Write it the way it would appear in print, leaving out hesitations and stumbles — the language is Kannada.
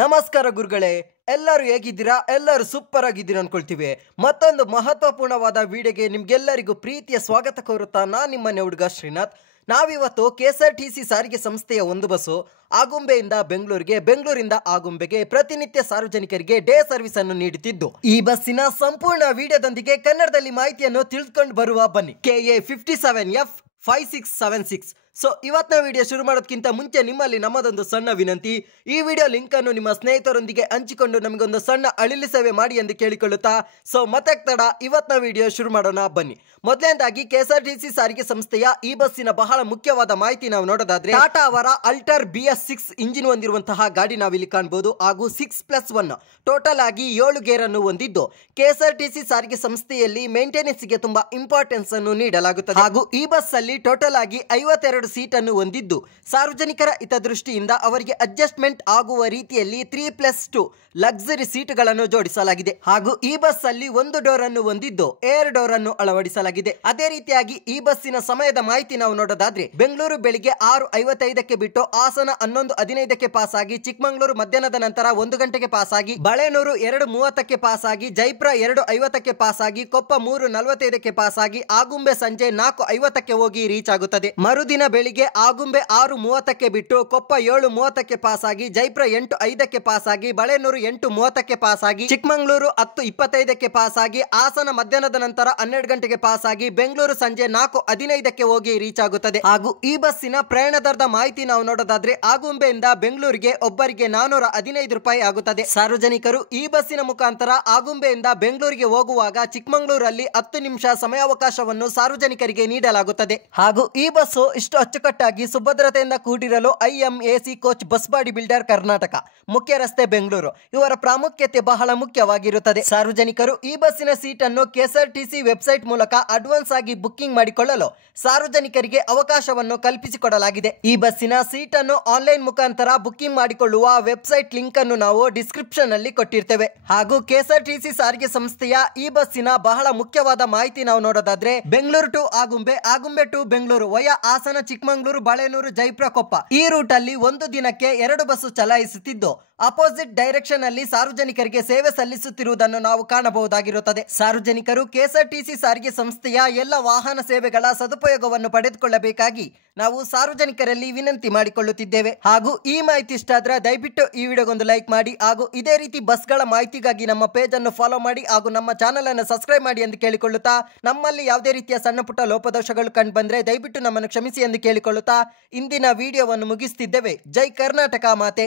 ನಮಸ್ಕಾರ ಗುರುಗಳೇ, ಎಲ್ಲರೂ ಹೇಗಿದ್ದೀರಾ? ಎಲ್ಲರೂ ಸೂಪರ್ ಆಗಿದ್ದೀರಾ ಅನ್ಕೊಳ್ತೀವಿ. ಮತ್ತೊಂದು ಮಹತ್ವಪೂರ್ಣವಾದ ವಿಡಿಯೋಗೆ ನಿಮ್ಗೆಲ್ಲರಿಗೂ ಪ್ರೀತಿಯ ಸ್ವಾಗತ ಕೋರುತ್ತಾ ನಾನು ನಿಮ್ಮನೆ ಹುಡುಗ ಶ್ರೀನಾಥ್. ನಾವಿವತ್ತು KSRTC ಸಾರಿಗೆ ಸಂಸ್ಥೆಯ ಒಂದು ಬಸ್ಸು ಆಗುಂಬೆಯಿಂದ ಬೆಂಗಳೂರಿಗೆ, ಬೆಂಗಳೂರಿಂದ ಆಗುಂಬೆಗೆ ಪ್ರತಿನಿತ್ಯ ಸಾರ್ವಜನಿಕರಿಗೆ ಡೇ ಸರ್ವಿಸ್ ಅನ್ನು ನೀಡುತ್ತಿದ್ದು, ಈ ಬಸ್ಸಿನ ಸಂಪೂರ್ಣ ವಿಡಿಯೋದೊಂದಿಗೆ ಕನ್ನಡದಲ್ಲಿ ಮಾಹಿತಿಯನ್ನು ತಿಳಿದುಕೊಂಡು ಬರುವ ಬನ್ನಿ. KA 57F 5676. ಸೊ ಇವತ್ತಿನ ವಿಡಿಯೋ ಶುರು ಮಾಡೋದಕ್ಕಿಂತ ಮುಂಚೆ ನಿಮ್ಮಲ್ಲಿ ನಮ್ಮದೊಂದು ಸಣ್ಣ ವಿನಂತಿ. ಈ ವಿಡಿಯೋ ಲಿಂಕ್ ಅನ್ನು ನಿಮ್ಮ ಸ್ನೇಹಿತರೊಂದಿಗೆ ಹಂಚಿಕೊಂಡು ನಮಗೊಂದು ಸಣ್ಣ ಅಳಿಲು ಸೇವೆ ಮಾಡಿ ಎಂದು ಕೇಳಿಕೊಳ್ಳುತ್ತಾ, ಸೊ ಮತ್ತೆ ತಡ ಇವತ್ತಿನ ವಿಡಿಯೋ ಶುರು ಮಾಡೋಣ ಬನ್ನಿ. ಮೊದಲನೇದಾಗಿ KSRTC ಸಾರಿಗೆ ಸಂಸ್ಥೆಯ ಈ ಬಸ್ಸಿನ ಬಹಳ ಮುಖ್ಯವಾದ ಮಾಹಿತಿ ನಾವು ನೋಡೋದಾದ್ರೆ, ಟಾಟಾ ಅವರ ಅಲ್ಟರ್ BS6 ಇಂಜಿನ್ ಹೊಂದಿರುವಂತಹ ಗಾಡಿ ನಾವಿಲ್ಲಿ ಕಾಣಬಹುದು. ಹಾಗೂ 6+1 ಟೋಟಲ್ ಆಗಿ 7 ಗೇರ್ ಅನ್ನು ಹೊಂದಿದ್ದು, KSRTC ಸಾರಿಗೆ ಸಂಸ್ಥೆಯಲ್ಲಿ ಮೇಂಟೆನೆನ್ಸ್ ಗೆ ತುಂಬಾ ಇಂಪಾರ್ಟೆನ್ಸ್ ಅನ್ನು ನೀಡಲಾಗುತ್ತದೆ. ಹಾಗೂ ಈ ಬಸ್ ಅಲ್ಲಿ ಟೋಟಲ್ ಆಗಿ 52 ಸೀಟ್ ಅನ್ನು ಹೊಂದಿದ್ದು, ಸಾರ್ವಜನಿಕರ ಹಿತದೃಷ್ಟಿಯಿಂದ ಅವರಿಗೆ ಅಡ್ಜಸ್ಟ್ಮೆಂಟ್ ಆಗುವ ರೀತಿಯಲ್ಲಿ 3+2 ಲಕ್ಸುರಿ ಸೀಟುಗಳನ್ನು ಜೋಡಿಸಲಾಗಿದೆ. ಹಾಗೂ ಈ ಬಸ್ ಅಲ್ಲಿ ಒಂದು ಡೋರ್ ಅನ್ನು ಹೊಂದಿದ್ದು, ಏರ್ ಡೋರ್ ಅನ್ನು ಅಳವಡಿಸಲಾಗಿದೆ. ಅದೇ ರೀತಿಯಾಗಿ ಈ ಬಸ್ಸಿನ ಸಮಯದ ಮಾಹಿತಿ ನಾವು ನೋಡೋದಾದ್ರೆ, ಬೆಂಗಳೂರು ಬೆಳಿಗ್ಗೆ 6:55ಕ್ಕೆ ಬಿಟ್ಟು ಹಾಸನ 11:15ಕ್ಕೆ ಪಾಸ್ ಆಗಿ, ಚಿಕ್ಕಮಗಳೂರು ಮಧ್ಯಾಹ್ನದ ನಂತರ 1 ಗಂಟೆಗೆ ಪಾಸ್ ಆಗಿ, ಬಾಳೆನೂರು 2:30ಕ್ಕೆ ಪಾಸ್ ಆಗಿ, ಜೈಪುರ 2:50ಕ್ಕೆ ಪಾಸ್ ಆಗಿ, ಕೊಪ್ಪ 3:45ಕ್ಕೆ ಪಾಸ್ ಆಗಿ, ಆಗುಂಬೆ ಸಂಜೆ 4:50ಕ್ಕೆ ಹೋಗಿ ರೀಚ್ ಆಗುತ್ತದೆ. ಮರುದಿನ ಬೆಳಿಗ್ಗೆ ಆಗುಂಬೆ 6:30ಕ್ಕೆ ಬಿಟ್ಟು ಕೊಪ್ಪ 7:30ಕ್ಕೆ ಪಾಸ್ ಆಗಿ, ಜೈಪುರ 8:05ಕ್ಕೆ ಪಾಸ್ ಆಗಿ, ಬಾಳೆನೂರು 8:30ಕ್ಕೆ ಪಾಸ್ ಆಗಿ, ಚಿಕ್ಕಮಗಳೂರು 10:25ಕ್ಕೆ ಪಾಸ್ ಆಗಿ, ಹಾಸನ ಮಧ್ಯಾಹ್ನದ ನಂತರ 12 ಗಂಟೆಗೆ ಪಾಸ್ ಆಗಿ, ಬೆಂಗಳೂರು ಸಂಜೆ 4:15ಕ್ಕೆ ಹೋಗಿ ರೀಚ್ ಆಗುತ್ತದೆ. ಹಾಗೂ ಈ ಬಸ್ಸಿನ ಪ್ರಯಾಣ ದರದ ಮಾಹಿತಿ ನಾವು ನೋಡೋದಾದ್ರೆ, ಆಗುಂಬೆಯಿಂದ ಬೆಂಗಳೂರಿಗೆ ಒಬ್ಬರಿಗೆ 415 ರೂಪಾಯಿ ಆಗುತ್ತದೆ. ಸಾರ್ವಜನಿಕರು ಈ ಬಸ್ಸಿನ ಮುಖಾಂತರ ಆಗುಂಬೆಯಿಂದ ಬೆಂಗಳೂರಿಗೆ ಹೋಗುವಾಗ ಚಿಕ್ಕಮಗಳೂರಲ್ಲಿ 10 ನಿಮಿಷ ಸಮಯಾವಕಾಶವನ್ನು ಸಾರ್ವಜನಿಕರಿಗೆ ನೀಡಲಾಗುತ್ತದೆ. ಹಾಗೂ ಈ ಬಸ್ಸು ಇಷ್ಟು ಅಚ್ಚುಕಟ್ಟಾಗಿ ಸುಭದ್ರತೆಯಿಂದ ಕೂಡಿರಲು IMAC coach bus body builder Karnataka, ಮುಖ್ಯ ರಸ್ತೆ ಬೆಂಗಳೂರು ಇವರ ಪ್ರಾಮುಖ್ಯತೆ ಬಹಳ ಮುಖ್ಯವಾಗಿರುತ್ತದೆ. ಸಾರ್ವಜನಿಕರು ಈ ಬಸ್ಸಿನ ಸೀಟ್ ಅನ್ನು KSRTC ವೆಬ್ಸೈಟ್ ಮೂಲಕ ಅಡ್ವಾನ್ಸ್ ಆಗಿ ಬುಕ್ಕಿಂಗ್ ಮಾಡಿಕೊಳ್ಳಲು ಸಾರ್ವಜನಿಕರಿಗೆ ಅವಕಾಶವನ್ನು ಕಲ್ಪಿಸಿಕೊಡಲಾಗಿದೆ. ಈ ಬಸ್ಸಿನ ಸೀಟ್ ಅನ್ನು ಆನ್ಲೈನ್ ಮುಖಾಂತರ ಬುಕ್ಕಿಂಗ್ ಮಾಡಿಕೊಳ್ಳುವ ವೆಬ್ಸೈಟ್ ಲಿಂಕ್ ಅನ್ನು ನಾವು ಡಿಸ್ಕ್ರಿಪ್ಷನ್ ಅಲ್ಲಿ ಕೊಟ್ಟಿರ್ತೇವೆ. ಹಾಗೂ KSRTC ಸಾರಿಗೆ ಸಂಸ್ಥೆಯ ಈ ಬಸ್ಸಿನ ಬಹಳ ಮುಖ್ಯವಾದ ಮಾಹಿತಿ ನಾವು ನೋಡೋದಾದ್ರೆ, Bengaluru to Agumbe, Agumbe to Bengaluru via Hassan, Chikkamagaluru, Balenur, Jayapura, Koppa ಈ ರೂಟ್ ಅಲ್ಲಿ ಒಂದು ದಿನಕ್ಕೆ 2 ಬಸ್ಸು ಚಲಾಯಿಸುತ್ತಿದ್ದು, ಅಪೋಸಿಟ್ ಡೈರೆಕ್ಷನ್ ಅಲ್ಲಿ ಸಾರ್ವಜನಿಕರಿಗೆ ಸೇವೆ ಸಲ್ಲಿಸುತ್ತಿರುವುದನ್ನು ನಾವು ಕಾಣಬಹುದಾಗಿರುತ್ತದೆ. ಸಾರ್ವಜನಿಕರು KSRTC ಸಾರಿಗೆ ಸಂಸ್ಥೆಯ ಎಲ್ಲ ವಾಹನ ಸೇವೆಗಳ ಸದುಪಯೋಗವನ್ನು ಪಡೆದುಕೊಳ್ಳಬೇಕಾಗಿ ನಾವು ಸಾರ್ವಜನಿಕರಲ್ಲಿ ವಿನಂತಿ ಮಾಡಿಕೊಳ್ಳುತ್ತಿದ್ದೇವೆ. ಹಾಗೂ ಈ ಮಾಹಿತಿ ಇಷ್ಟ ಆದ್ರೆ ದಯವಿಟ್ಟು ಈ ವಿಡಿಯೋಗೊಂದು ಲೈಕ್ ಮಾಡಿ, ಹಾಗೂ ಇದೇ ರೀತಿ ಬಸ್ಗಳ ಮಾಹಿತಿಗಾಗಿ ನಮ್ಮ ಪೇಜ್ ಅನ್ನು ಫಾಲೋ ಮಾಡಿ, ಹಾಗೂ ನಮ್ಮ ಚಾನೆಲ್ ಅನ್ನು ಸಬ್ಸ್ಕ್ರೈಬ್ ಮಾಡಿ ಎಂದು ಕೇಳಿಕೊಳ್ಳುತ್ತಾ, ನಮ್ಮಲ್ಲಿ ಯಾವುದೇ ರೀತಿಯ ಸಣ್ಣ ಪುಟ್ಟ ಲೋಪದೋಷಗಳು ಕಂಡು ಬಂದ್ರೆ ದಯವಿಟ್ಟು ನಮ್ಮನ್ನು ಕ್ಷಮಿಸಿ ಎಂದು ಕೇಳಿಕೊಳ್ಳುತ್ತಾ ಇಂದಿನ ವಿಡಿಯೋವನ್ನು ಮುಗಿಸುತ್ತಿದ್ದೇವೆ. ಜೈ ಕರ್ನಾಟಕ ಮಾತೆ.